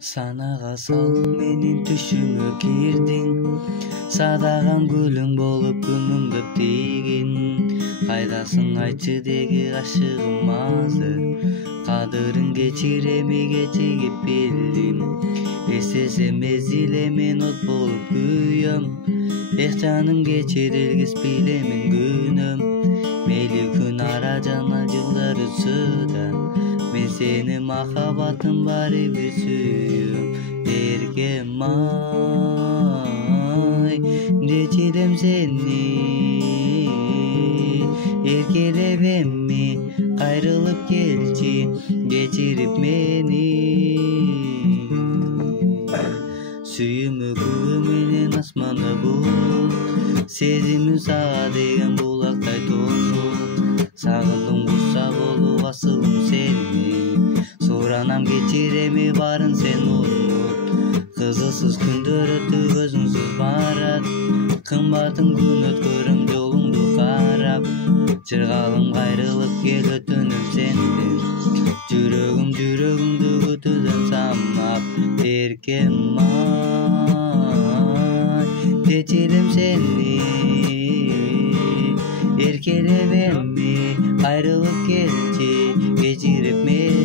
Санага салып менин түшүмө кирдиң, садаган гүлүң болуп күнүңдөп тийгин. Кайдасың айтчы деги ашыгым азыр, кадырын кечиреми кечигип билдим. Эстесем мезгиле мен от болуп күйөм, эх жаным кечир элгиспейли мен күнөм. Мейли күн ара жана жылдар өтсө да, мен сени махаббатым баары бир сүйөм. Эркем ай, дечидем сени, эркелеп эми кайрылып келчи, кечирип мени. Сүйүүмө күбө менен асманда булут, сезимим сага деген булактай толуп. Сагындым курса болуп асылым сени, суранам кечиреми барын сен унут. Кызылсыз күндөр өтүп көзүңсүз барат, кымбатым күн өткөрөм жолуңду карап. Жыргалым кайрылып кел өтүнөм сенден, жүрөгүңдү күтүүдөн самап. Эркем ай, кечирем сени, эркелеп эми кайрылып келчи, кечирип мени.